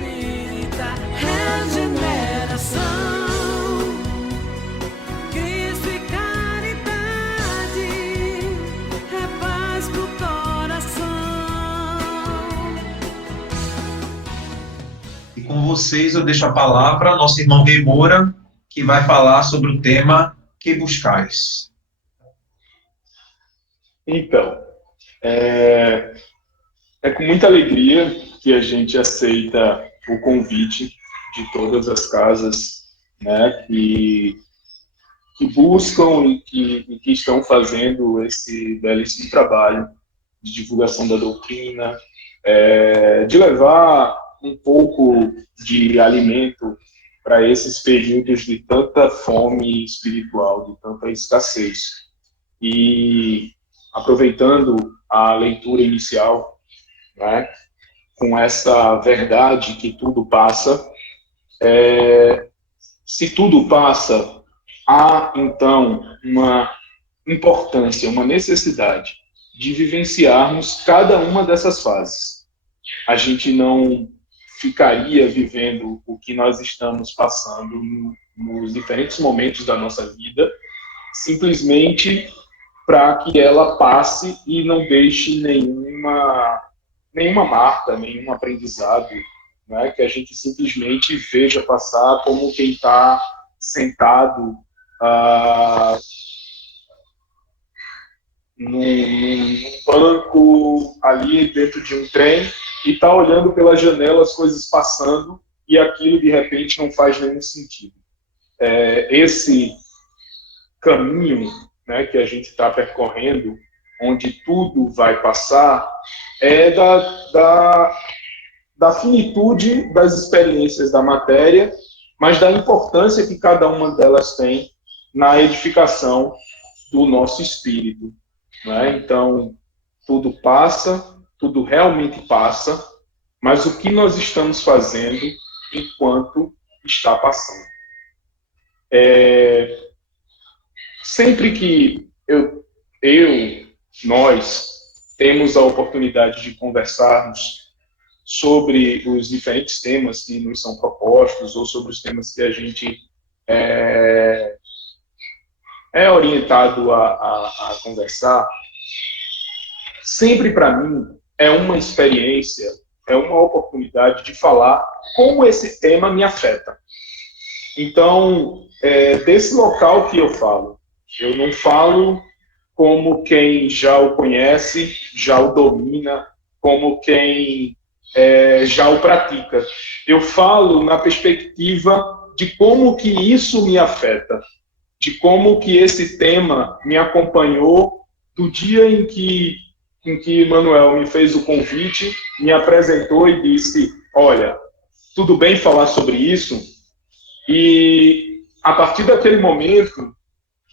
espírita, regeneração, Cristo e caridade, é paz pro coração. E com vocês eu deixo a palavra ao nosso irmão Rei Moura, que vai falar sobre o tema Que Buscais. Então, é com muita alegria que a gente aceita o convite de todas as casas, né, que buscam e que estão fazendo esse belíssimo trabalho de divulgação da doutrina, de levar um pouco de alimento para esses períodos de tanta fome espiritual, de tanta escassez. E aproveitando a leitura inicial, né, com essa verdade que tudo passa, se tudo passa, há então uma importância, uma necessidade de vivenciarmos cada uma dessas fases. A gente não ficaria vivendo o que nós estamos passando nos diferentes momentos da nossa vida, simplesmente para que ela passe e não deixe nenhuma marca, nenhum aprendizado, né, que a gente simplesmente veja passar como quem está sentado num banco ali dentro de um trem e está olhando pela janela as coisas passando e aquilo de repente não faz nenhum sentido. Esse caminho, né, que a gente está percorrendo, onde tudo vai passar, é da finitude das experiências da matéria, mas da importância que cada uma delas tem na edificação do nosso espírito, né? Então, tudo passa, tudo realmente passa, mas o que nós estamos fazendo enquanto está passando? Sempre que nós temos a oportunidade de conversarmos sobre os diferentes temas que nos são propostos ou sobre os temas que a gente é orientado a conversar, sempre para mim é uma experiência, é uma oportunidade de falar como esse tema me afeta. Então, desse local que eu não falo como quem já o conhece, já o domina, como quem já o pratica. Eu falo na perspectiva de como que isso me afeta, de como que esse tema me acompanhou do dia em que Manuel me fez o convite, me apresentou e disse, olha, tudo bem falar sobre isso? E a partir daquele momento,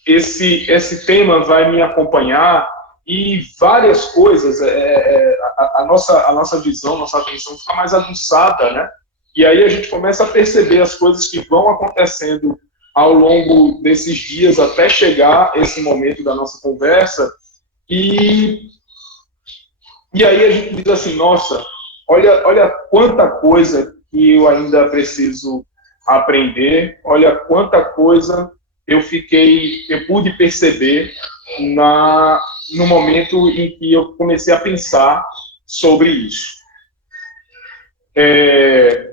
esse tema vai me acompanhar e várias coisas, a nossa visão, nossa atenção fica mais aguçada, né? E aí a gente começa a perceber as coisas que vão acontecendo ao longo desses dias até chegar esse momento da nossa conversa e aí a gente diz assim, nossa, olha quanta coisa que eu ainda preciso aprender, olha quanta coisa eu pude perceber no momento em que eu comecei a pensar sobre isso. E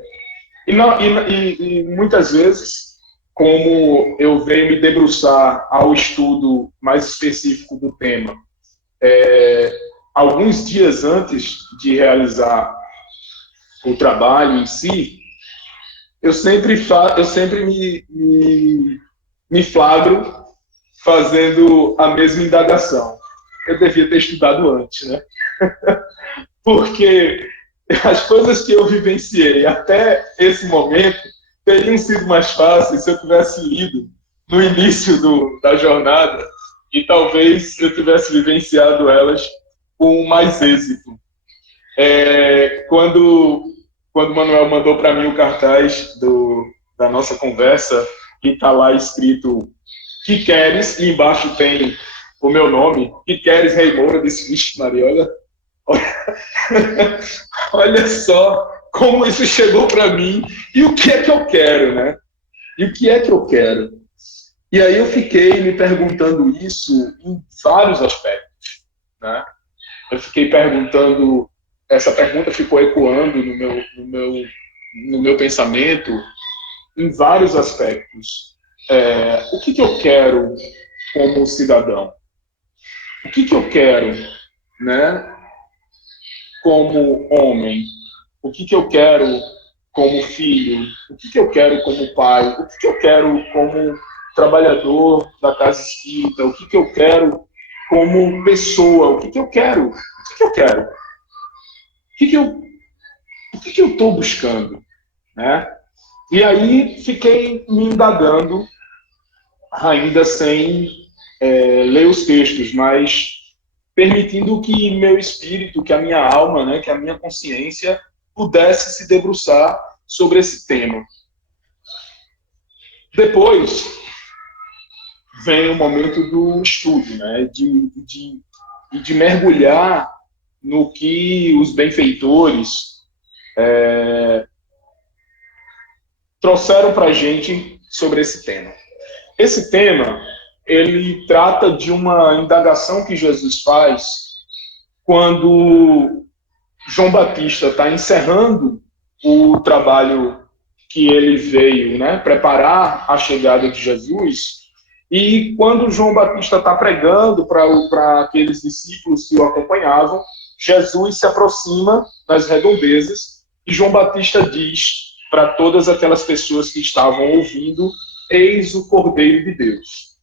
muitas vezes, como eu venho me debruçar ao estudo mais específico do tema, alguns dias antes de realizar o trabalho em si, eu sempre me flagro fazendo a mesma indagação. Eu devia ter estudado antes, né? Porque as coisas que eu vivenciei até esse momento teriam sido mais fáceis se eu tivesse lido no início da jornada e talvez eu tivesse vivenciado elas com mais êxito. Quando o Manuel mandou para mim o cartaz da nossa conversa, e está lá escrito que queres, e embaixo tem o meu nome, que queres, Rei Moura, eu disse, vixe Maria, olha só como isso chegou para mim e o que é que eu quero, né? E o que é que eu quero? E aí eu fiquei me perguntando isso em vários aspectos, né? Eu fiquei perguntando, essa pergunta ficou ecoando no meu pensamento em vários aspectos. O que eu quero como cidadão? O que eu quero, né, como homem? O que eu quero como filho? O que eu quero como pai? O que eu quero como trabalhador da casa espírita? O que eu quero como pessoa? O que eu quero? O que eu quero? O que eu estou buscando, né? E aí fiquei me indagando, ainda sem ler os textos, mas permitindo que meu espírito, que a minha alma, né, que a minha consciência pudesse se debruçar sobre esse tema. Depois vem o momento do estudo, né, de mergulhar no que os benfeitores trouxeram para a gente sobre esse tema. Esse tema, ele trata de uma indagação que Jesus faz quando João Batista está encerrando o trabalho que ele veio, né, preparar a chegada de Jesus, e quando João Batista está pregando para aqueles discípulos que o acompanhavam, Jesus se aproxima das redondezas e João Batista diz para todas aquelas pessoas que estavam ouvindo: eis o Cordeiro de Deus.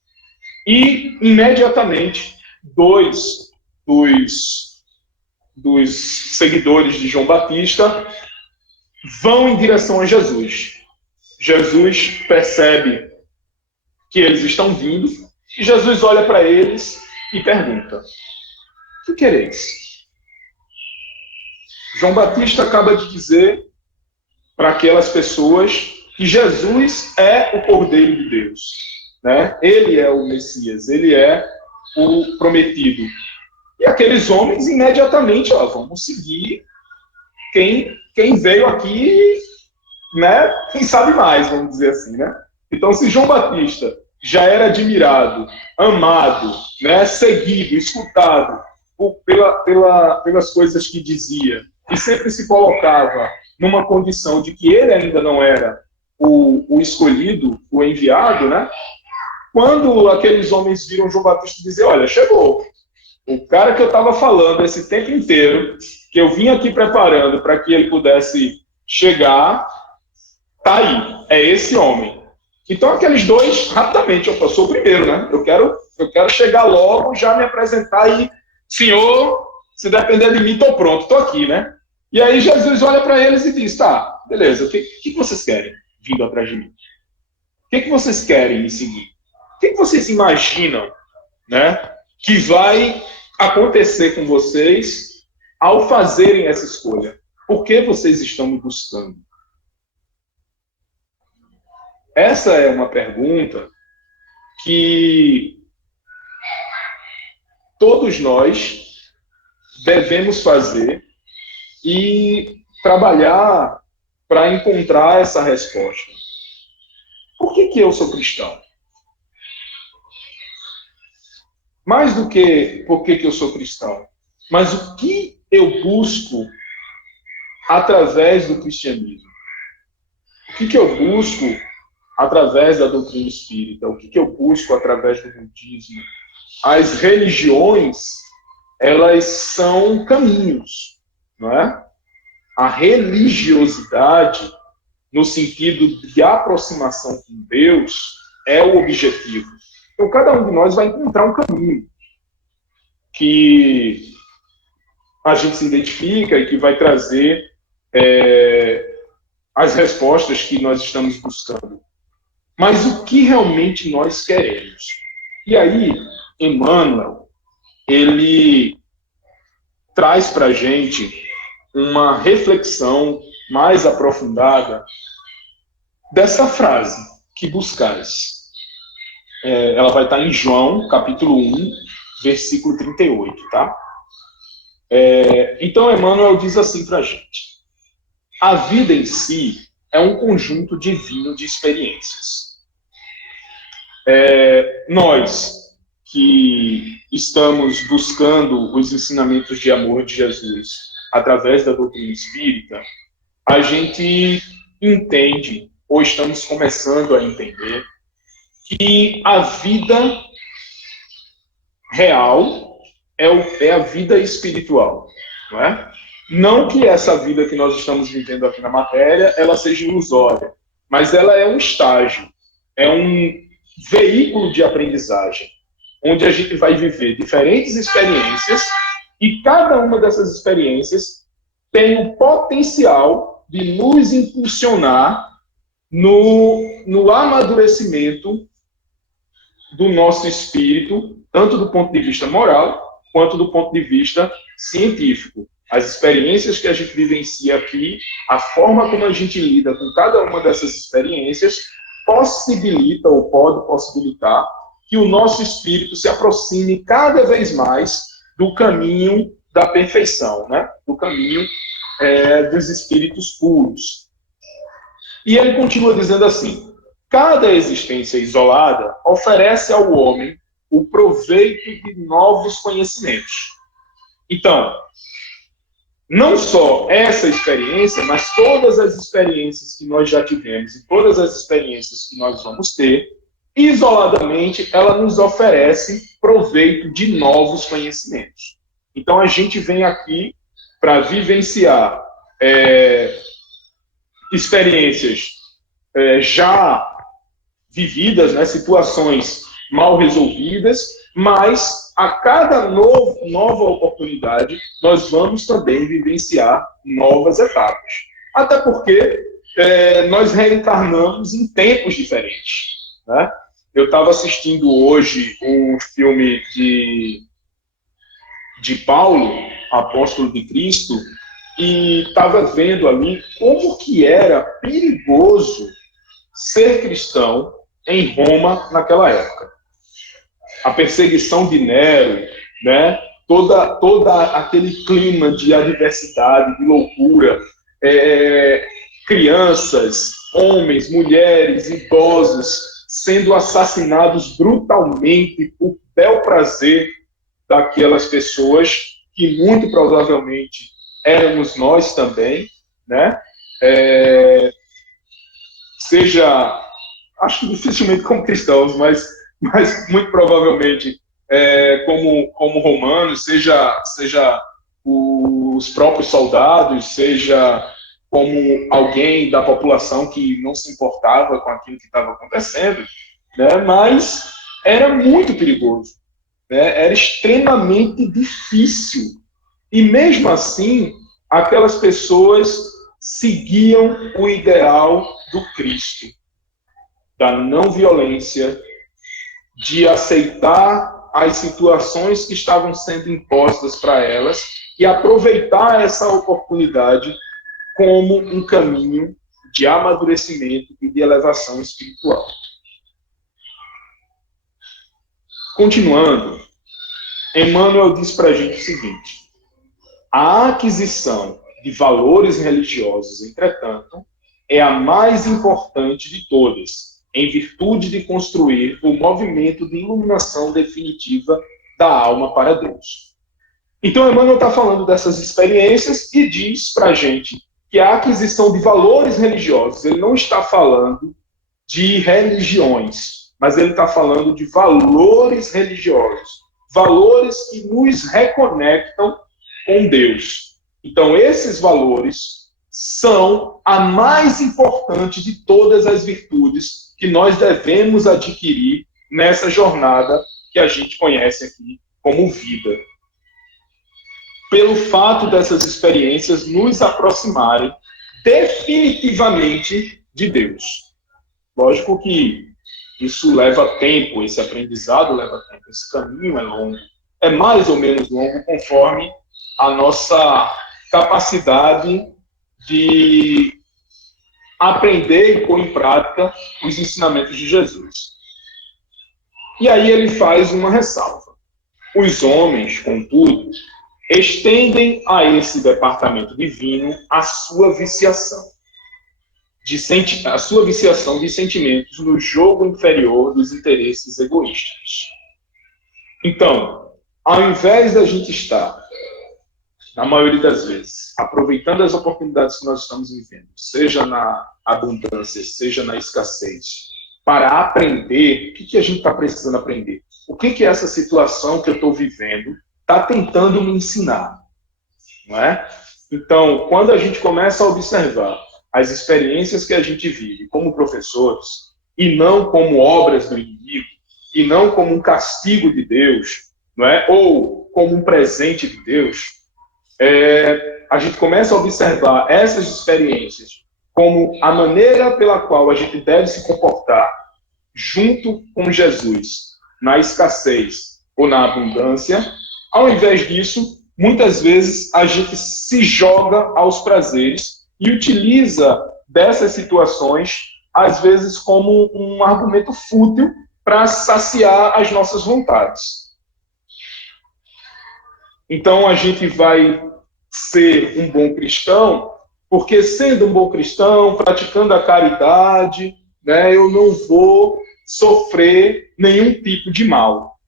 E, imediatamente, dois dos seguidores de João Batista vão em direção a Jesus. Jesus percebe que eles estão vindo e Jesus olha para eles e pergunta: o que quereis? João Batista acaba de dizer para aquelas pessoas que Jesus é o Cordeiro de Deus, né? Ele é o Messias, ele é o prometido. E aqueles homens imediatamente, vamos seguir quem veio aqui, né? Quem sabe mais, vamos dizer assim, né? Então, se João Batista já era admirado, amado, né, seguido, escutado pelas coisas que dizia, e sempre se colocava numa condição de que ele ainda não era o escolhido, o enviado, né? Quando aqueles homens viram João Batista dizer: olha, chegou. O cara que eu estava falando esse tempo inteiro, que eu vim aqui preparando para que ele pudesse chegar, tá aí. É esse homem. Então aqueles dois, rapidamente, eu sou o primeiro, né? Eu quero chegar logo, já me apresentar e, senhor, se depender de mim, estou pronto, estou aqui, né? E aí Jesus olha para eles e diz: tá, beleza, o que vocês querem vindo atrás de mim? O que vocês querem me seguir? O que vocês imaginam, né, que vai acontecer com vocês ao fazerem essa escolha? Por que vocês estão me buscando? Essa é uma pergunta que todos nós devemos fazer e trabalhar para encontrar essa resposta. Por que eu sou cristão? Mais do que por que eu sou cristão, mas o que eu busco através do cristianismo? O que eu busco através da doutrina espírita? O que eu busco através do budismo? As religiões, elas são caminhos, não é? A religiosidade, no sentido de aproximação com Deus, é o objetivo. Então, cada um de nós vai encontrar um caminho que a gente se identifica e que vai trazer as respostas que nós estamos buscando. Mas o que realmente nós queremos? E aí, Emmanuel, ele traz para a gente uma reflexão mais aprofundada dessa frase: que buscais. Ela vai estar em João, capítulo 1, versículo 38, tá? Então, Emmanuel diz assim para a gente: A vida em si é um conjunto divino de experiências. Nós que estamos buscando os ensinamentos de amor de Jesus através da doutrina espírita, a gente entende, ou estamos começando a entender, que a vida real é a vida espiritual, não é? Não que essa vida que nós estamos vivendo aqui na matéria, ela seja ilusória, mas ela é um estágio, é um veículo de aprendizagem, onde a gente vai viver diferentes experiências e cada uma dessas experiências tem o potencial de nos impulsionar no amadurecimento do nosso espírito, tanto do ponto de vista moral, quanto do ponto de vista científico. As experiências que a gente vivencia aqui, a forma como a gente lida com cada uma dessas experiências, possibilita ou pode possibilitar que o nosso espírito se aproxime cada vez mais do caminho da perfeição, né? Do caminho dos espíritos puros. E ele continua dizendo assim: cada existência isolada oferece ao homem o proveito de novos conhecimentos. Então, não só essa experiência, mas todas as experiências que nós já tivemos e todas as experiências que nós vamos ter, isoladamente, ela nos oferece proveito de novos conhecimentos. Então, a gente vem aqui para vivenciar experiências já vividas, né, situações mal resolvidas, mas a cada nova oportunidade, nós vamos também vivenciar novas etapas. Até porque nós reencarnamos em tempos diferentes, né? Eu estava assistindo hoje um filme de Paulo, apóstolo de Cristo, e estava vendo ali como que era perigoso ser cristão em Roma naquela época. A perseguição de Nero, né? Toda aquele clima de adversidade, de loucura, crianças, homens, mulheres, idosos sendo assassinados brutalmente por bel prazer daquelas pessoas que muito provavelmente éramos nós também, né? Acho que dificilmente como cristãos, mas muito provavelmente como romanos, seja os próprios soldados, seja como alguém da população que não se importava com aquilo que estava acontecendo, né? Mas era muito perigoso, né? Era extremamente difícil. E mesmo assim, aquelas pessoas seguiam o ideal do Cristo, da não violência, de aceitar as situações que estavam sendo impostas para elas e aproveitar essa oportunidade como um caminho de amadurecimento e de elevação espiritual. Continuando, Emmanuel diz para a gente o seguinte: a aquisição de valores religiosos, entretanto, é a mais importante de todas, em virtude de construir o movimento de iluminação definitiva da alma para Deus. Então, Emmanuel está falando dessas experiências e diz para a gente que a aquisição de valores religiosos, ele não está falando de religiões, mas ele está falando de valores religiosos, valores que nos reconectam com Deus. Então, esses valores são a mais importante de todas as virtudes que nós devemos adquirir nessa jornada que a gente conhece aqui como vida. Pelo fato dessas experiências nos aproximarem definitivamente de Deus. Lógico que isso leva tempo, esse aprendizado leva tempo, esse caminho é longo. É mais ou menos longo conforme a nossa capacidade de aprender e pôr em prática os ensinamentos de Jesus. E aí ele faz uma ressalva. Os homens, contudo, estendem a esse departamento divino a sua viciação. A sua viciação de sentimentos no jogo inferior dos interesses egoístas. Então, ao invés da gente estar, na maioria das vezes, aproveitando as oportunidades que nós estamos vivendo, seja na abundância, seja na escassez, para aprender, o que a gente está precisando aprender? O que essa situação que eu estou vivendo está tentando me ensinar? Não é? Então, quando a gente começa a observar as experiências que a gente vive como professores, e não como obras do inimigo, e não como um castigo de Deus, não é? Ou como um presente de Deus, a gente começa a observar essas experiências como a maneira pela qual a gente deve se comportar junto com Jesus, na escassez ou na abundância. Ao invés disso, muitas vezes a gente se joga aos prazeres e utiliza dessas situações, às vezes, como um argumento fútil para saciar as nossas vontades. Então, a gente vai ser um bom cristão, porque sendo um bom cristão, praticando a caridade, né, eu não vou sofrer nenhum tipo de mal.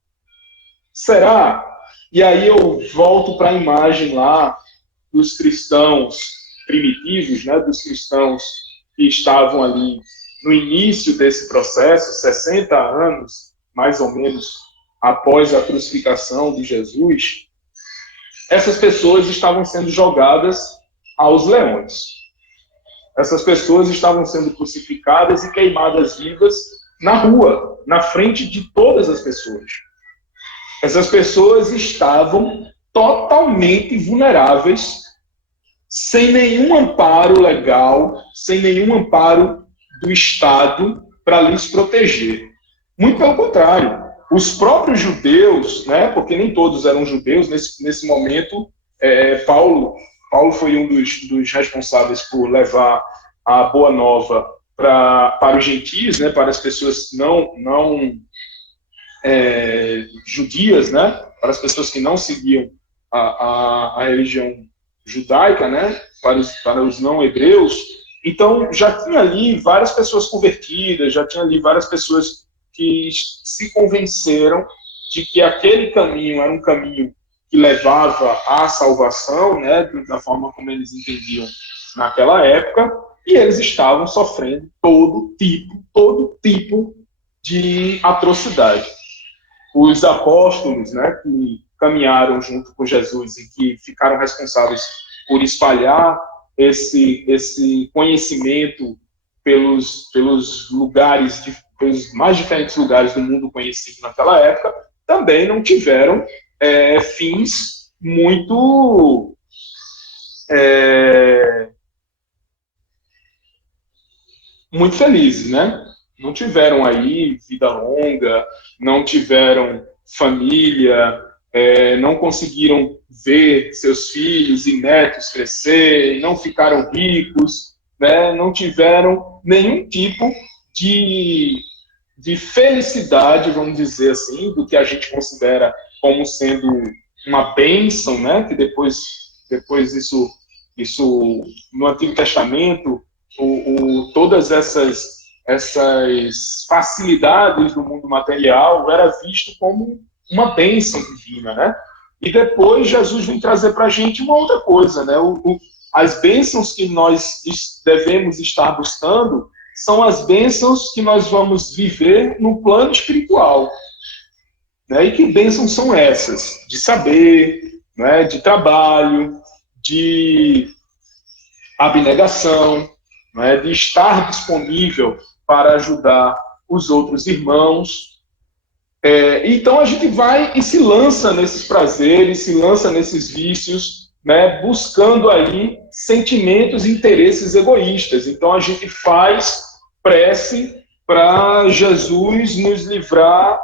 Será? E aí eu volto para a imagem lá dos cristãos primitivos, né, dos cristãos que estavam ali no início desse processo, 60 anos, mais ou menos, após a crucificação de Jesus. Essas pessoas estavam sendo jogadas aos leões. Essas pessoas estavam sendo crucificadas e queimadas vivas na rua, na frente de todas as pessoas. Essas pessoas estavam totalmente vulneráveis, sem nenhum amparo legal, sem nenhum amparo do Estado para lhes proteger. Muito pelo contrário, os próprios judeus, né, porque nem todos eram judeus, nesse momento, Paulo foi um dos responsáveis por levar a Boa Nova para os gentios, né, para as pessoas não judias, né, para as pessoas que não seguiam a religião judaica, né, para os não hebreus. Então, já tinha ali várias pessoas convertidas, já tinha ali várias pessoas que se convenceram de que aquele caminho era um caminho que levava à salvação, né, da forma como eles entendiam naquela época, e eles estavam sofrendo todo tipo de atrocidade. Os apóstolos, né, que caminharam junto com Jesus e que ficaram responsáveis por espalhar esse conhecimento pelos lugares, pelos mais diferentes lugares do mundo conhecido naquela época, também não tiveram fins muito felizes, né? Não tiveram aí vida longa, não tiveram família, não conseguiram ver seus filhos e netos crescer, não ficaram ricos, né? Não tiveram nenhum tipo de felicidade, vamos dizer assim, do que a gente considera como sendo uma bênção, né? Que depois isso no Antigo Testamento, todas essas facilidades do mundo material era visto como uma bênção divina, né? E depois Jesus vem trazer para a gente uma outra coisa, né? As bênçãos que nós devemos estar buscando são as bênçãos que nós vamos viver no plano espiritual. Né? E que bênçãos são essas? De saber, né? De trabalho, de abnegação, né? De estar disponível para ajudar os outros irmãos. Então a gente vai e se lança nesses prazeres, se lança nesses vícios, né, buscando aí sentimentos e interesses egoístas. Então a gente faz prece para Jesus nos livrar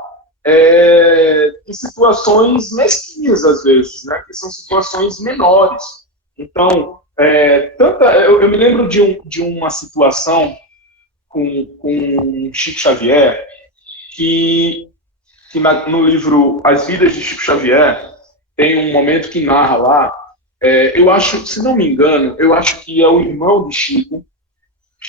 de situações mesquinhas, às vezes, né, que são situações menores. Então, eu me lembro de uma situação com Chico Xavier, que no livro As Vidas de Chico Xavier, tem um momento que narra lá, eu acho, se não me engano, eu acho que é o irmão de Chico,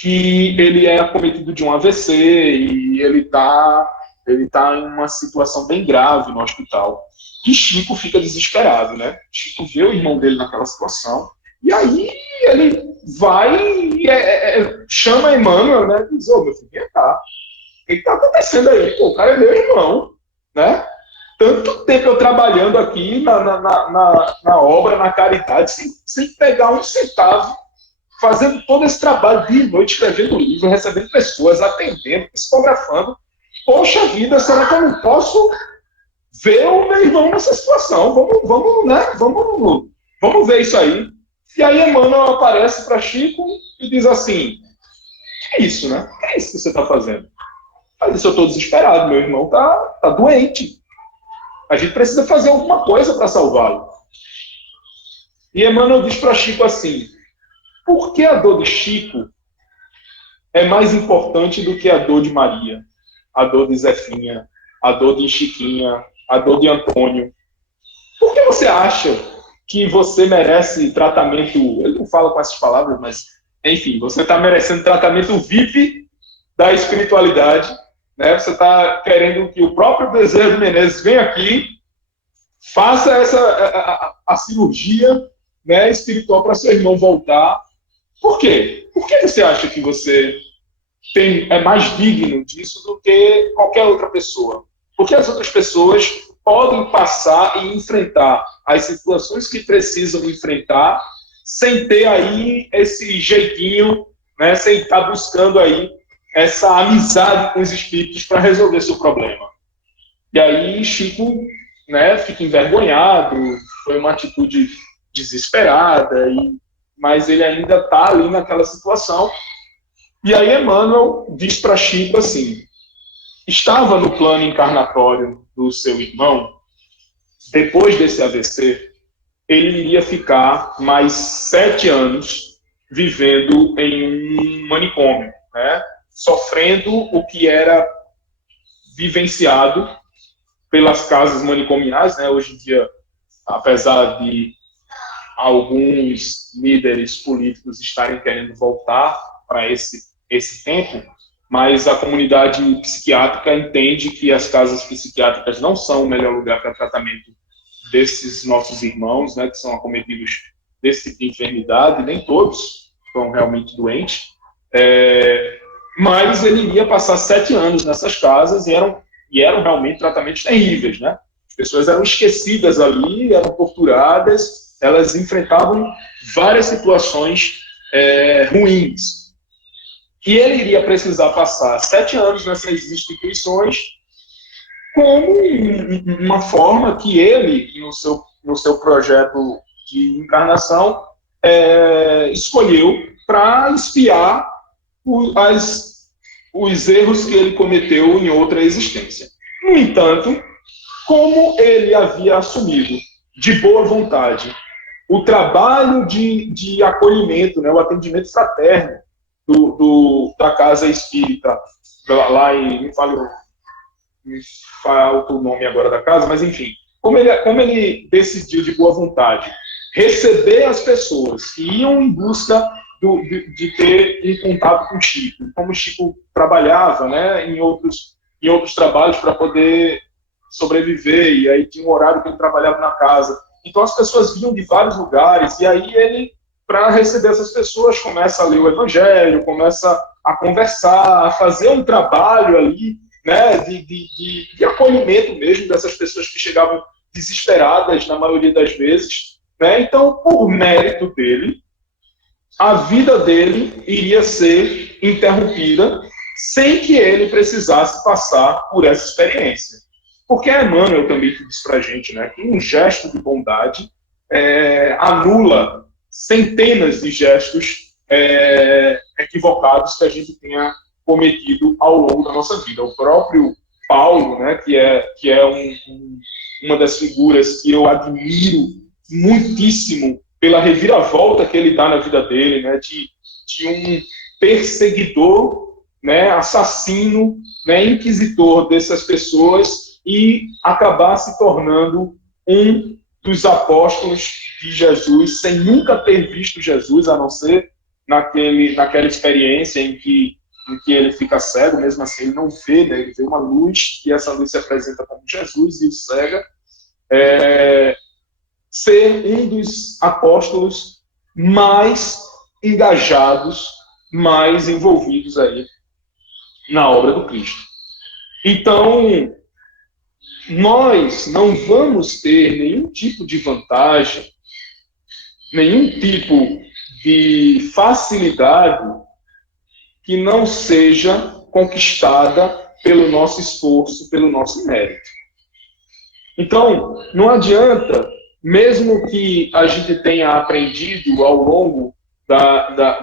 que ele é acometido de um AVC e ele tá em uma situação bem grave no hospital. E Chico fica desesperado, né? Chico vê o irmão dele naquela situação, e aí ele vai e chama Emmanuel, né? E diz, ô, meu filho, vem cá. O que está acontecendo aí? Pô, o cara é meu irmão, né? Tanto tempo eu trabalhando aqui na obra, na caridade, sem pegar um centavo, fazendo todo esse trabalho dia e noite, escrevendo livro, recebendo pessoas, atendendo, psicografando. Poxa vida, será que eu não posso ver o meu irmão nessa situação? Vamos ver isso aí. E aí Emmanuel aparece para Chico e diz assim, que é isso, né? O que é isso que você está fazendo? Ele disse, eu estou desesperado, meu irmão tá doente. A gente precisa fazer alguma coisa para salvá-lo. E Emmanuel diz para Chico assim, por que a dor de Chico é mais importante do que a dor de Maria, a dor de Zefinha, a dor de Chiquinha, a dor de Antônio? Por que você acha que você merece tratamento, ele não fala com essas palavras, mas, enfim, você está merecendo tratamento VIP da espiritualidade, né? Você está querendo que o próprio Bezerra de Menezes venha aqui, faça a cirurgia, né, espiritual para seu irmão voltar. Por quê? Por que você acha que você é mais digno disso do que qualquer outra pessoa? Porque as outras pessoas podem passar e enfrentar as situações que precisam enfrentar sem ter aí esse jeitinho, né, sem estar buscando aí essa amizade com os espíritos para resolver seu problema. E aí Chico, né, fica envergonhado, foi uma atitude desesperada, mas ele ainda está ali naquela situação. E aí Emmanuel diz para Chico assim, estava no plano encarnatório do seu irmão, depois desse AVC, ele iria ficar mais 7 anos vivendo em um manicômio, né? Sofrendo o que era vivenciado pelas casas manicomiais, né? Hoje em dia, apesar de alguns líderes políticos estarem querendo voltar para esse tempo, mas a comunidade psiquiátrica entende que as casas psiquiátricas não são o melhor lugar para tratamento desses nossos irmãos, né, que são acometidos desse tipo de enfermidade, nem todos estão realmente doentes, mas ele iria passar 7 anos nessas casas e eram realmente tratamentos terríveis, né? As pessoas eram esquecidas ali, eram torturadas, elas enfrentavam várias situações ruins. E ele iria precisar passar 7 anos nessas instituições como uma forma que ele, no seu projeto de encarnação, escolheu para espiar os erros que ele cometeu em outra existência. No entanto, como ele havia assumido de boa vontade o trabalho de acolhimento, né, o atendimento fraterno da Casa Espírita, lá em... Me falta o nome agora da casa, mas enfim, como ele decidiu de boa vontade receber as pessoas que iam em busca de ter um contato com o Chico, como o Chico trabalhava, né, em outros trabalhos para poder sobreviver, e aí tinha um horário que ele trabalhava na casa, então as pessoas vinham de vários lugares, e aí ele, para receber essas pessoas, começa a ler o Evangelho, começa a conversar, a fazer um trabalho ali, né, de acolhimento mesmo dessas pessoas que chegavam desesperadas na maioria das vezes, né? Então, por mérito dele, a vida dele iria ser interrompida sem que ele precisasse passar por essa experiência. Porque Emmanuel também diz para a gente, né, que um gesto de bondade anula centenas de gestos equivocados que a gente tenha cometido ao longo da nossa vida. O próprio Paulo, né, que é uma das figuras que eu admiro muitíssimo pela reviravolta que ele dá na vida dele, né, de um perseguidor, né, assassino, né, inquisitor dessas pessoas e acabar se tornando um dos apóstolos de Jesus, sem nunca ter visto Jesus, a não ser naquela experiência em que ele fica cego, mesmo assim ele não vê, né? Ele vê uma luz, e essa luz se apresenta como Jesus e o cega, ser um dos apóstolos mais engajados, mais envolvidos aí na obra do Cristo. Então, nós não vamos ter nenhum tipo de vantagem, nenhum tipo de facilidade que não seja conquistada pelo nosso esforço, pelo nosso mérito. Então, não adianta, mesmo que a gente tenha aprendido ao longo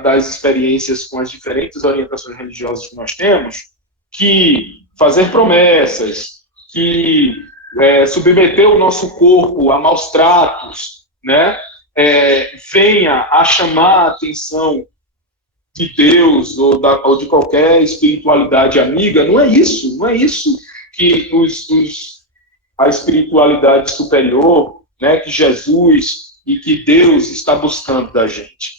das experiências com as diferentes orientações religiosas que nós temos, que fazer promessas, que submeter o nosso corpo a maus tratos, né, venha a chamar a atenção de Deus ou de qualquer espiritualidade amiga. Não é isso que a espiritualidade superior, né, que Jesus e que Deus está buscando da gente.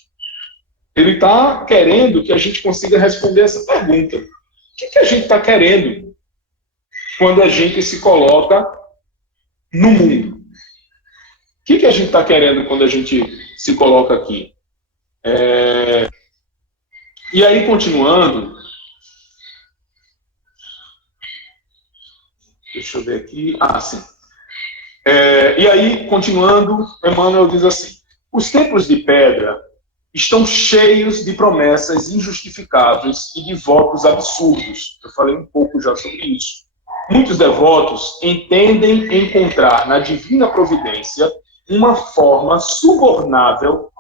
Ele está querendo que a gente consiga responder essa pergunta. O que a gente está querendo quando a gente se coloca no mundo? O que a gente está querendo quando a gente se coloca aqui? E aí, continuando, deixa eu ver aqui. Sim. E aí, continuando, Emmanuel diz assim: os templos de pedra estão cheios de promessas injustificáveis e de votos absurdos. Eu falei um pouco já sobre isso. Muitos devotos entendem encontrar na divina providência uma forma subornável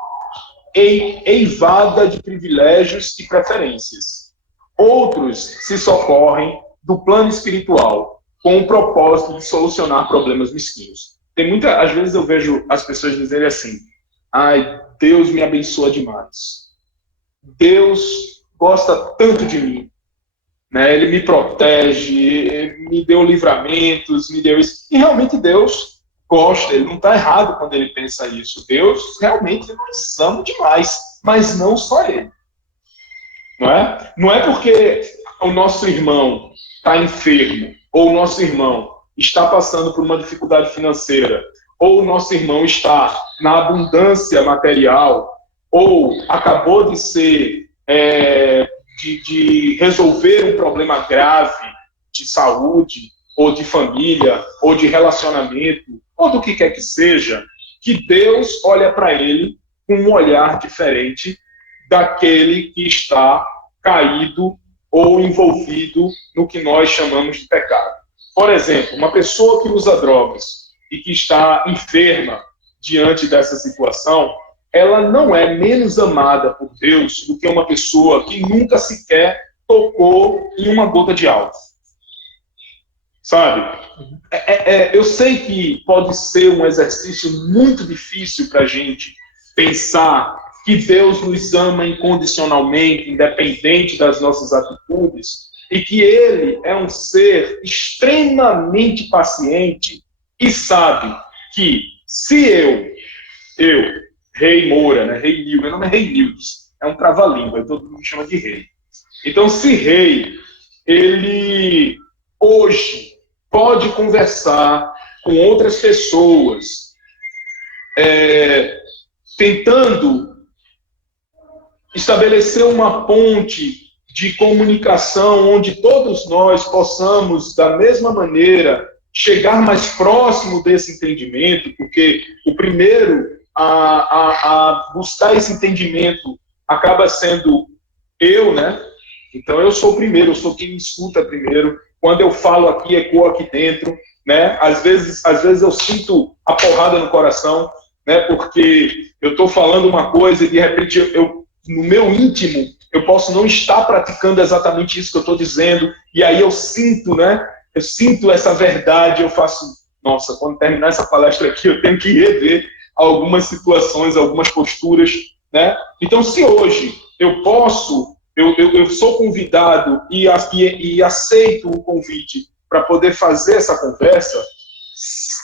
e eivada de privilégios e preferências. Outros se socorrem do plano espiritual com o propósito de solucionar problemas mesquinhos. Às vezes eu vejo as pessoas dizerem assim: ai, Deus me abençoa demais. Deus gosta tanto de mim. Né? Ele me protege, me deu livramentos, me deu isso. E realmente Deus gosta, ele não está errado quando ele pensa isso. Deus realmente nos ama demais, mas não só ele. Não é? Não é porque o nosso irmão está enfermo, ou o nosso irmão está passando por uma dificuldade financeira, ou o nosso irmão está na abundância material, ou acabou de ser de resolver um problema grave de saúde, ou de família, ou de relacionamento, ou do que quer que seja, que Deus olha para ele com um olhar diferente daquele que está caído ou envolvido no que nós chamamos de pecado. Por exemplo, uma pessoa que usa drogas e que está enferma diante dessa situação, ela não é menos amada por Deus do que uma pessoa que nunca sequer tocou em uma gota de álcool. Sabe? Eu sei que pode ser um exercício muito difícil para a gente pensar que Deus nos ama incondicionalmente, independente das nossas atitudes, e que Ele é um ser extremamente paciente e sabe que se eu, Rei Moura, né, Rei Nil, meu nome é Rei Nildes, é um trava-língua, todo mundo me chama de Rei. Então, se Rei, ele hoje pode conversar com outras pessoas, tentando estabelecer uma ponte de comunicação onde todos nós possamos, da mesma maneira, chegar mais próximo desse entendimento, porque o primeiro a buscar esse entendimento acaba sendo eu, né? Então eu sou o primeiro, eu sou quem me escuta primeiro. Quando eu falo aqui, ecoa aqui dentro, né? Às vezes eu sinto a porrada no coração, né? Porque eu estou falando uma coisa e de repente no meu íntimo eu posso não estar praticando exatamente isso que eu estou dizendo, e aí eu sinto, né? Eu sinto essa verdade, eu faço, nossa, quando terminar essa palestra aqui, eu tenho que rever algumas situações, algumas posturas, né? Então, se hoje eu posso, eu sou convidado e aceito o convite para poder fazer essa conversa,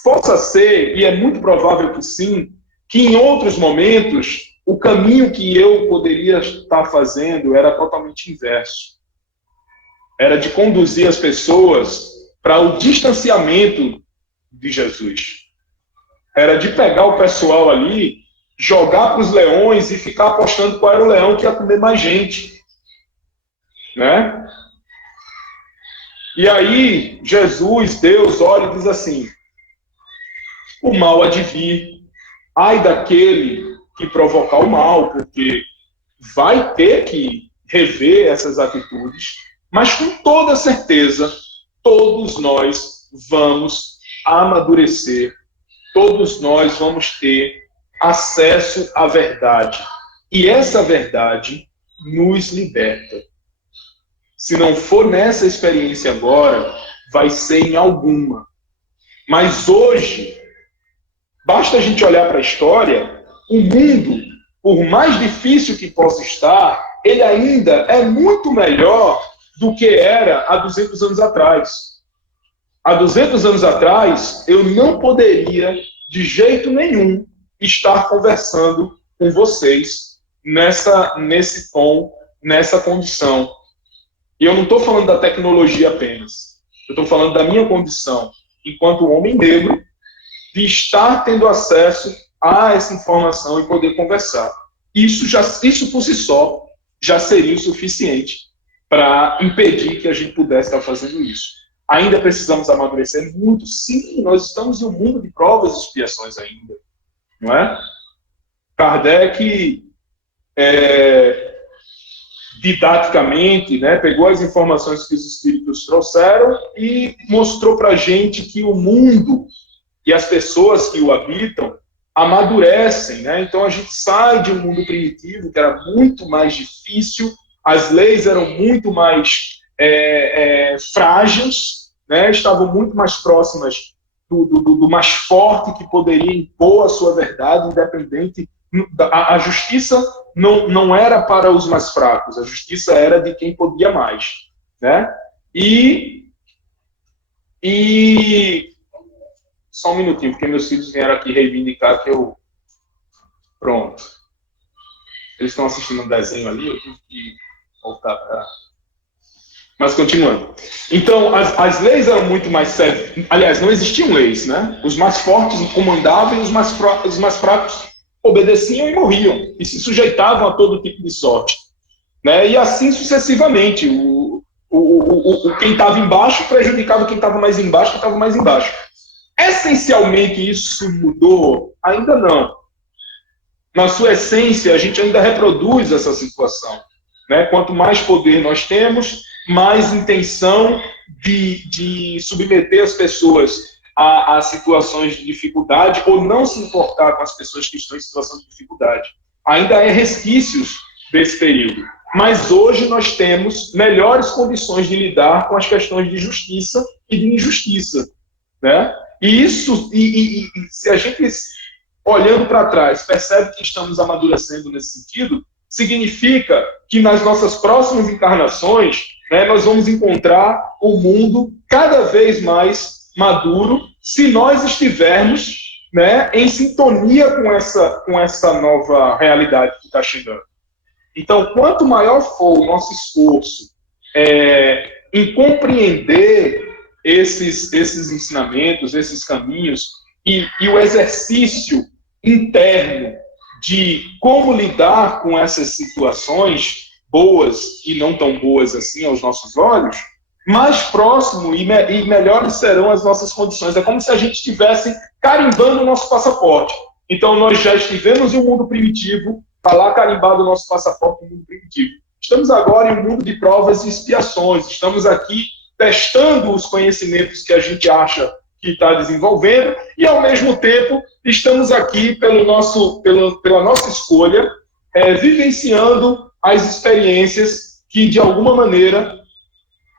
possa ser, e é muito provável que sim, que em outros momentos o caminho que eu poderia estar fazendo era totalmente inverso. Era de conduzir as pessoas para o distanciamento de Jesus. Era de pegar o pessoal ali, jogar para os leões e ficar apostando qual era o leão que ia comer mais gente. Né? E aí, Jesus, Deus, olha e diz assim: o mal há de vir, ai daquele que provocar o mal, porque vai ter que rever essas atitudes, mas com toda certeza, todos nós vamos amadurecer, todos nós vamos ter acesso à verdade. E essa verdade nos liberta. Se não for nessa experiência agora, vai ser em alguma. Mas hoje, basta a gente olhar para a história, o mundo, por mais difícil que possa estar, ele ainda é muito melhor do que era há 200 anos atrás. Há 200 anos atrás, eu não poderia, de jeito nenhum, estar conversando com vocês nesse tom, nessa condição. E eu não estou falando da tecnologia apenas. Eu estou falando da minha condição, enquanto homem negro, de estar tendo acesso a essa informação e poder conversar. Isso por si só já seria o suficiente para impedir que a gente pudesse estar fazendo isso. Ainda precisamos amadurecer muito. Sim, nós estamos em um mundo de provas e expiações ainda. Não é? Kardec, didaticamente, né, pegou as informações que os espíritos trouxeram e mostrou para a gente que o mundo e as pessoas que o habitam amadurecem, né? Então a gente sai de um mundo primitivo que era muito mais difícil, as leis eram muito mais frágeis, né? Estavam muito mais próximas do mais forte que poderia impor a sua verdade, independente. A justiça não era para os mais fracos, a justiça era de quem podia mais, né? E só um minutinho, porque meus filhos vieram aqui reivindicar que eu... Pronto. Eles estão assistindo um desenho ali, eu tive que voltar para... Mas continuando. Então, as leis eram muito mais sérias. Aliás, não existiam leis, né? Os mais fortes comandavam e os mais fracos obedeciam e morriam. E se sujeitavam a todo tipo de sorte. Né? E assim sucessivamente. Quem estava embaixo prejudicava quem estava mais embaixo, quem estava mais embaixo. Essencialmente isso mudou? Ainda não. Na sua essência, a gente ainda reproduz essa situação. Né? Quanto mais poder nós temos, mais intenção de submeter as pessoas a situações de dificuldade ou não se importar com as pessoas que estão em situação de dificuldade. Ainda há resquícios desse período. Mas hoje nós temos melhores condições de lidar com as questões de justiça e de injustiça. Né? E isso, se a gente, olhando para trás, percebe que estamos amadurecendo nesse sentido, significa que nas nossas próximas encarnações, né, nós vamos encontrar o mundo cada vez mais maduro, se nós estivermos, né, em sintonia com essa nova realidade que está chegando. Então, quanto maior for o nosso esforço em compreender esses ensinamentos, esses caminhos, e o exercício interno de como lidar com essas situações boas e não tão boas assim aos nossos olhos, mais próximo e melhores serão as nossas condições. É como se a gente estivesse carimbando o nosso passaporte. Então, nós já estivemos em um mundo primitivo, está lá carimbado o nosso passaporte no mundo primitivo. Estamos agora em um mundo de provas e expiações. Estamos aqui testando os conhecimentos que a gente acha que está desenvolvendo e, ao mesmo tempo, estamos aqui pela nossa escolha, vivenciando as experiências que, de alguma maneira,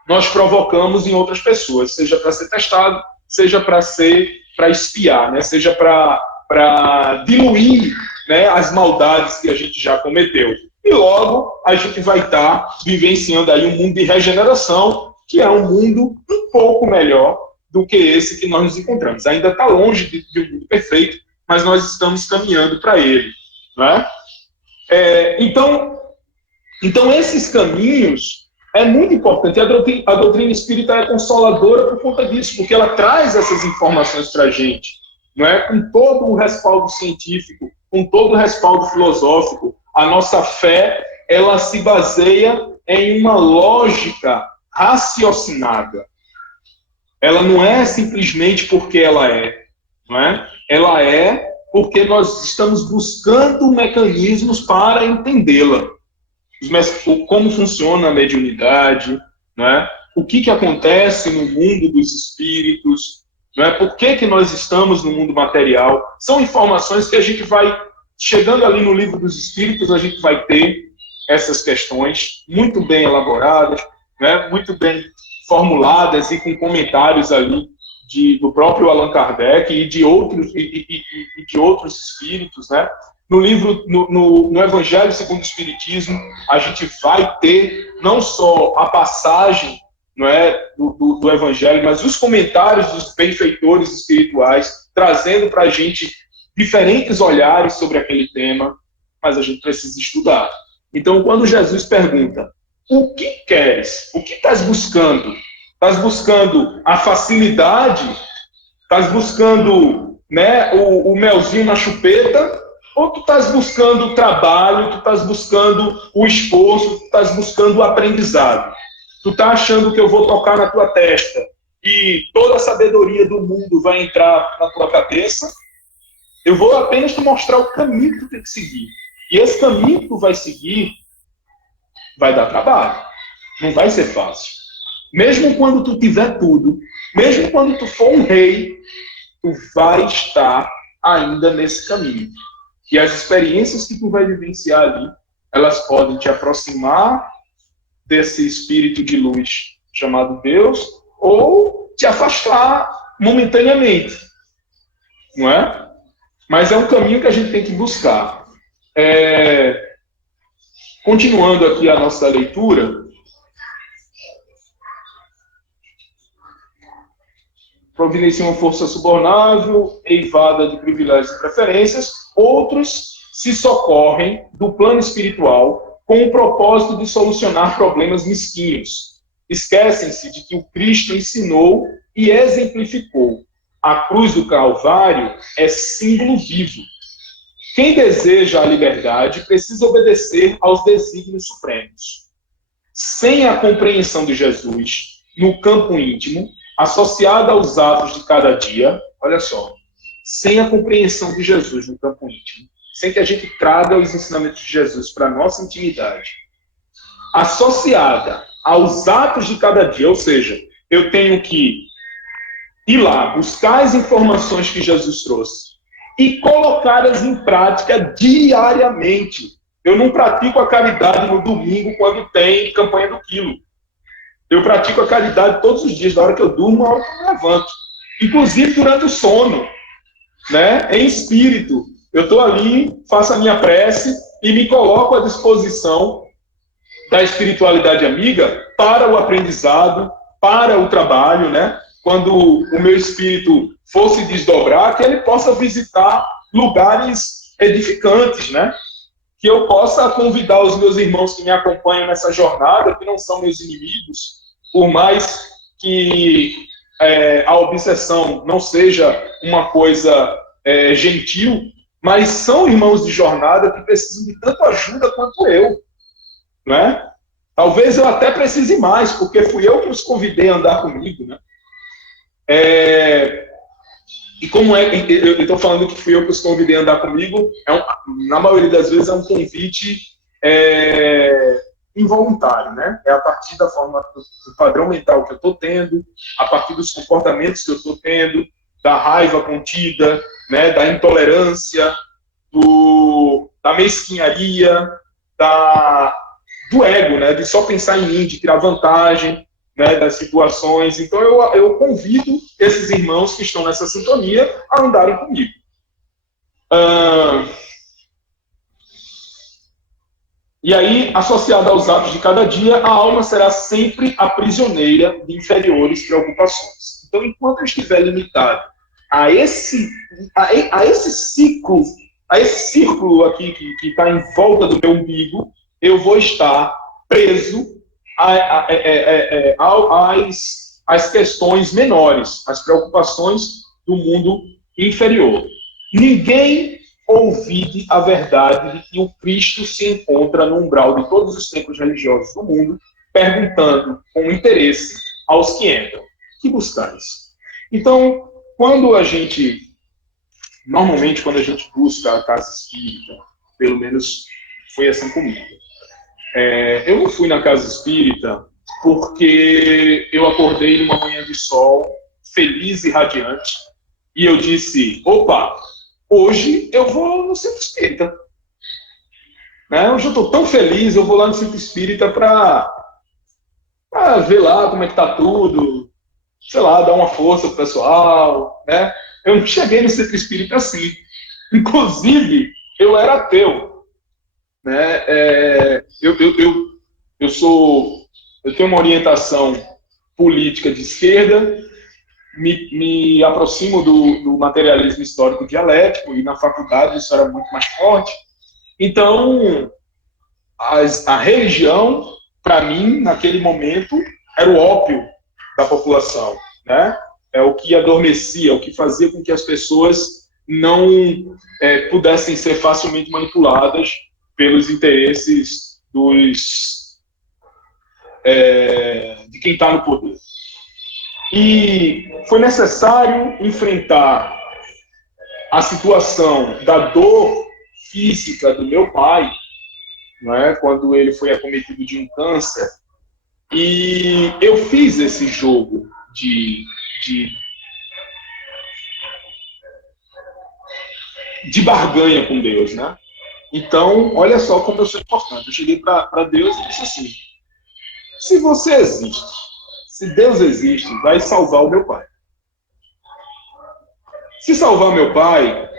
nós provocamos em outras pessoas, seja para ser testado, seja para espiar, né? Seja para diluir, né, as maldades que a gente já cometeu. E logo a gente vai estar vivenciando aí um mundo de regeneração, que é um mundo um pouco melhor do que esse que nós nos encontramos. Ainda está longe de um mundo perfeito, mas nós estamos caminhando para ele. Não é? Então, esses caminhos é muito importante. A doutrina espírita é consoladora por conta disso, porque ela traz essas informações para a gente, não é? Com todo o respaldo científico, com todo o respaldo filosófico. A nossa fé, ela se baseia em uma lógica raciocinada. Ela não é simplesmente porque ela é, não é? Ela é porque nós estamos buscando mecanismos para entendê-la. Como funciona a mediunidade, né? O que acontece no mundo dos espíritos, né? Por que nós estamos no mundo material. São informações que a gente vai, chegando ali no livro dos espíritos, a gente vai ter essas questões muito bem elaboradas, né? Muito bem formuladas e com comentários ali do próprio Allan Kardec e de outros espíritos, né? No livro, no Evangelho segundo o Espiritismo, a gente vai ter não só a passagem, não é, do Evangelho, mas os comentários dos benfeitores espirituais, trazendo para a gente diferentes olhares sobre aquele tema, mas a gente precisa estudar. Então, quando Jesus pergunta, o que queres? O que estás buscando? Estás buscando a facilidade? Estás buscando, né, o melzinho na chupeta? Ou tu estás buscando o trabalho, tu estás buscando o esforço, tu estás buscando o aprendizado? Tu estás achando que eu vou tocar na tua testa e toda a sabedoria do mundo vai entrar na tua cabeça? Eu vou apenas te mostrar o caminho que tu tem que seguir. E esse caminho que tu vai seguir vai dar trabalho. Não vai ser fácil. Mesmo quando tu tiver tudo, mesmo quando tu for um rei, tu vai estar ainda nesse caminho. E as experiências que tu vai vivenciar ali, elas podem te aproximar desse espírito de luz chamado Deus, ou te afastar momentaneamente. Não é? Mas é um caminho que a gente tem que buscar. Continuando aqui a nossa leitura, providenciam força subornável, eivada de privilégios e preferências, outros se socorrem do plano espiritual com o propósito de solucionar problemas mesquinhos. Esquecem-se de que o Cristo ensinou e exemplificou. A cruz do Calvário é símbolo vivo. Quem deseja a liberdade precisa obedecer aos desígnios supremos. Sem a compreensão de Jesus no campo íntimo, associada aos atos de cada dia, olha só, sem a compreensão de Jesus no campo íntimo, sem que a gente traga os ensinamentos de Jesus para a nossa intimidade, associada aos atos de cada dia, ou seja, eu tenho que ir lá, buscar as informações que Jesus trouxe e colocá-las em prática diariamente. Eu não pratico a caridade no domingo quando tem campanha do quilo. Eu pratico a caridade todos os dias, da hora que eu durmo, da hora que eu me levanto. Inclusive durante o sono, né? Em espírito. Eu estou ali, faço a minha prece e me coloco à disposição da espiritualidade amiga para o aprendizado, para o trabalho, né? Quando o meu espírito for se desdobrar, que ele possa visitar lugares edificantes, né? Que eu possa convidar os meus irmãos que me acompanham nessa jornada, que não são meus inimigos, por mais que a obsessão não seja uma coisa gentil, mas são irmãos de jornada que precisam de tanta ajuda quanto eu, né? Talvez eu até precise mais, porque fui eu que os convidei a andar comigo, né? E como eu estou falando que fui eu que os convidei a andar comigo, na maioria das vezes é um convite involuntário, né? É a partir da forma do padrão mental que eu estou tendo, a partir dos comportamentos que eu estou tendo, da raiva contida, né? Da intolerância, da mesquinharia, do ego, né? De só pensar em mim, de tirar vantagem, né, das situações. Então eu convido esses irmãos que estão nessa sintonia a andarem comigo. E aí, associada aos atos de cada dia, a alma será sempre a prisioneira de inferiores preocupações. Então, enquanto eu estiver limitado a esse ciclo, a esse círculo aqui que está em volta do meu umbigo, eu vou estar preso às questões menores, às preocupações do mundo inferior. Ninguém ouvide a verdade de que o Cristo se encontra no umbral de todos os templos religiosos do mundo, perguntando com interesse aos que entram: que buscais? Então, normalmente quando a gente busca a casa espírita, pelo menos foi assim comigo. Eu não fui na casa espírita porque eu acordei numa manhã de sol, feliz e radiante, e eu disse: opa, hoje eu vou no centro espírita. Né? Hoje eu estou tão feliz, eu vou lá no centro espírita para ver lá como é que está tudo, sei lá, dar uma força pro pessoal, né? Eu não cheguei no centro espírita assim. Inclusive, eu era ateu, né? Eu tenho uma orientação política de esquerda, me aproximo do materialismo histórico dialético, e na faculdade isso era muito mais forte. Então, a religião, para mim, naquele momento, era o ópio da população, né? É o que adormecia, o que fazia com que as pessoas não pudessem ser facilmente manipuladas pelos interesses de quem está no poder. E foi necessário enfrentar a situação da dor física do meu pai, né, quando ele foi acometido de um câncer, e eu fiz esse jogo de barganha com Deus, né? Então, olha só como eu sou importante. Eu cheguei para Deus e disse assim: se você existe, se Deus existe, vai salvar o meu pai. Se salvar meu pai,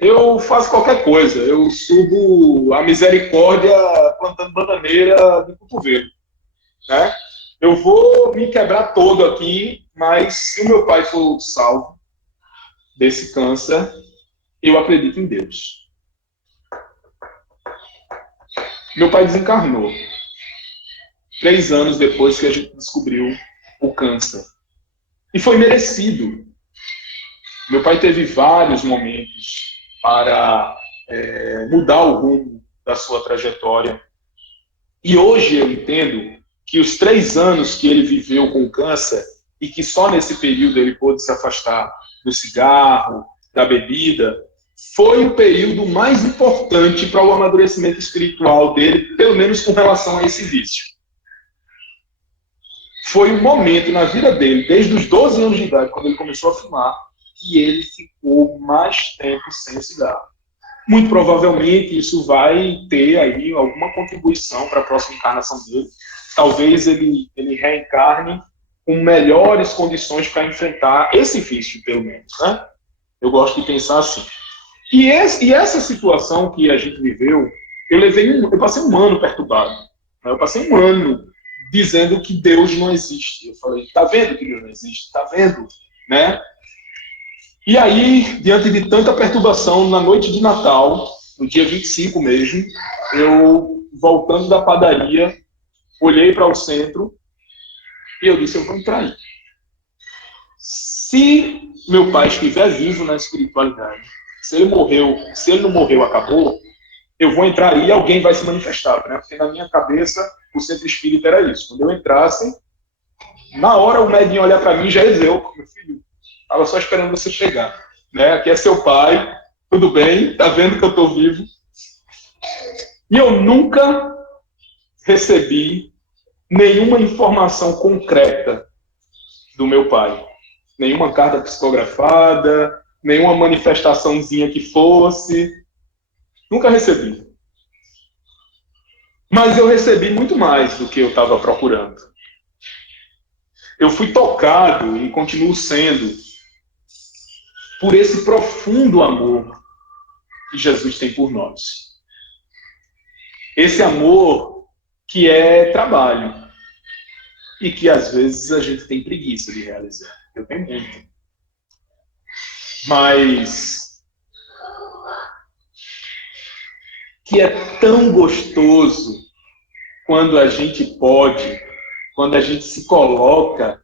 eu faço qualquer coisa. Eu subo a misericórdia plantando bananeira de cotovelo, né? Eu vou me quebrar todo aqui, mas se o meu pai for salvo desse câncer, eu acredito em Deus. Meu pai desencarnou 3 anos depois que a gente descobriu o câncer. E foi merecido. Meu pai teve vários momentos para mudar o rumo da sua trajetória. E hoje eu entendo que os 3 anos que ele viveu com câncer, e que só nesse período ele pôde se afastar do cigarro, da bebida, foi o período mais importante para o amadurecimento espiritual dele, pelo menos com relação a esse vício. Foi um momento na vida dele, desde os 12 anos de idade, quando ele começou a fumar, que ele ficou mais tempo sem o cigarro. Muito provavelmente isso vai ter aí alguma contribuição para a próxima encarnação dele. Talvez ele reencarne com melhores condições para enfrentar esse vício, pelo menos, né? Eu gosto de pensar assim. E essa situação que a gente viveu, eu passei um ano perturbado. Né? Eu passei um ano dizendo que Deus não existe. Eu falei: tá vendo que Deus não existe? Tá vendo? Né? E aí, diante de tanta perturbação, na noite de Natal, no dia 25 mesmo, eu, voltando da padaria, olhei para o centro e eu disse: eu vou entrar aí. Se meu pai estiver vivo na espiritualidade, se ele não morreu, acabou, eu vou entrar aí e alguém vai se manifestar, né? Porque na minha cabeça o centro espírita era isso. Quando eu entrasse, na hora o médium olhar para mim, já ia dizer: ô, meu filho, estava só esperando você chegar, né? Aqui é seu pai, tudo bem, tá vendo que eu estou vivo? E eu nunca recebi nenhuma informação concreta do meu pai. Nenhuma carta psicografada, nenhuma manifestaçãozinha que fosse. Nunca recebi. Mas eu recebi muito mais do que eu estava procurando. Eu fui tocado, e continuo sendo, por esse profundo amor que Jesus tem por nós. Esse amor que é trabalho e que às vezes a gente tem preguiça de realizar. Eu tenho muito. Mas que é tão gostoso quando a gente pode, quando a gente se coloca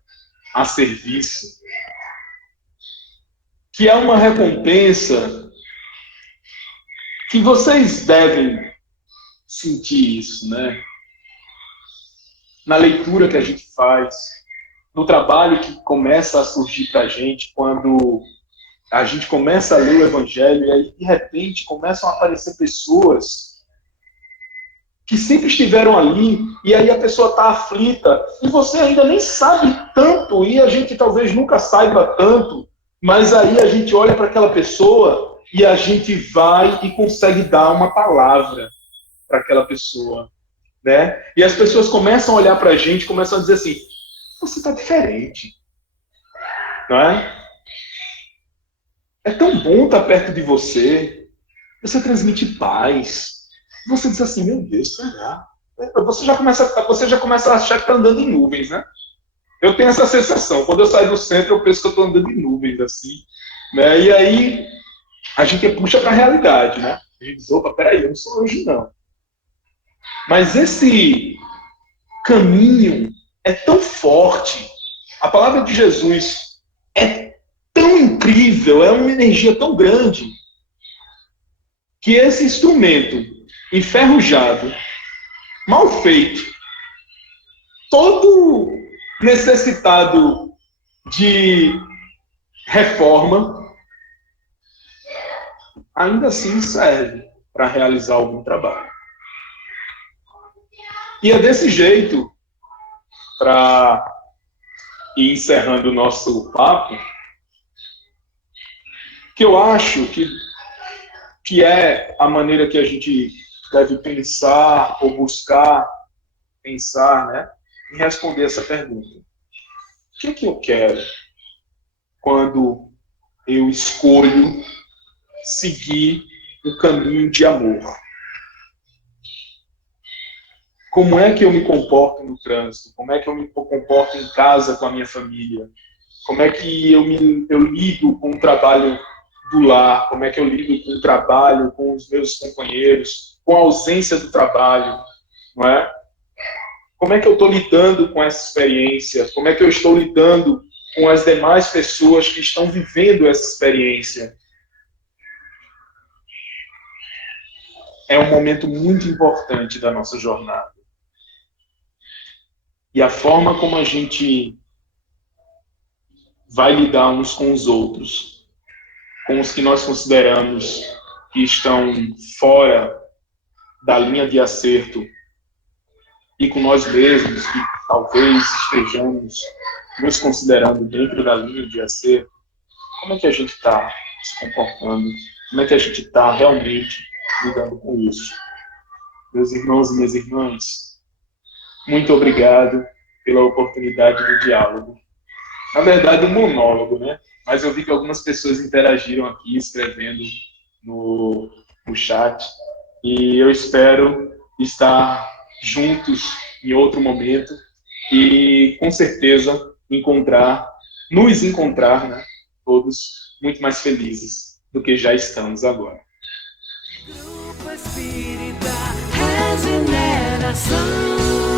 a serviço, que é uma recompensa que vocês devem sentir isso, né? Na leitura que a gente faz, no trabalho que começa a surgir para a gente quando a gente começa a ler o Evangelho e aí, de repente, começam a aparecer pessoas que sempre estiveram ali e aí a pessoa está aflita e você ainda nem sabe tanto e a gente talvez nunca saiba tanto, mas aí a gente olha para aquela pessoa e a gente vai e consegue dar uma palavra para aquela pessoa, né? E as pessoas começam a olhar para a gente, começam a dizer assim, você está diferente, não é? É tão bom estar perto de você, você transmite paz, você diz assim, meu Deus, será? Você já começa a achar que está andando em nuvens, né? Eu tenho essa sensação, quando eu saio do centro eu penso que eu estou andando em nuvens, assim, né? E aí a gente puxa para a realidade, né? A gente diz, opa, peraí, eu não sou anjo não. Mas esse caminho é tão forte, a palavra de Jesus é tão incrível, é uma energia tão grande, que esse instrumento enferrujado, mal feito, todo necessitado de reforma, ainda assim serve para realizar algum trabalho. E é desse jeito, para ir encerrando o nosso papo, que eu acho que é a maneira que a gente deve pensar ou buscar pensar, né, em responder essa pergunta. O que é que eu quero quando eu escolho seguir o caminho de amor? Como é que eu me comporto no trânsito? Como é que eu me comporto em casa com a minha família? Como é que eu lido com o trabalho do lar? Como é que eu lido com o trabalho, com os meus companheiros, com a ausência do trabalho, não é? Como é que eu estou lidando com essa experiência? Como é que eu estou lidando com as demais pessoas que estão vivendo essa experiência? É um momento muito importante da nossa jornada. E a forma como a gente vai lidar uns com os outros, com os que nós consideramos que estão fora da linha de acerto, e com nós mesmos, que talvez estejamos nos considerando dentro da linha de acerto, como é que a gente está se comportando? Como é que a gente está realmente lidando com isso? Meus irmãos e minhas irmãs, muito obrigado pela oportunidade do diálogo. Na verdade, um monólogo, né? Mas eu vi que algumas pessoas interagiram aqui, escrevendo no chat, e eu espero estar juntos em outro momento e, com certeza, nos encontrar, né, todos muito mais felizes do que já estamos agora. Grupo Espírita Regeneração.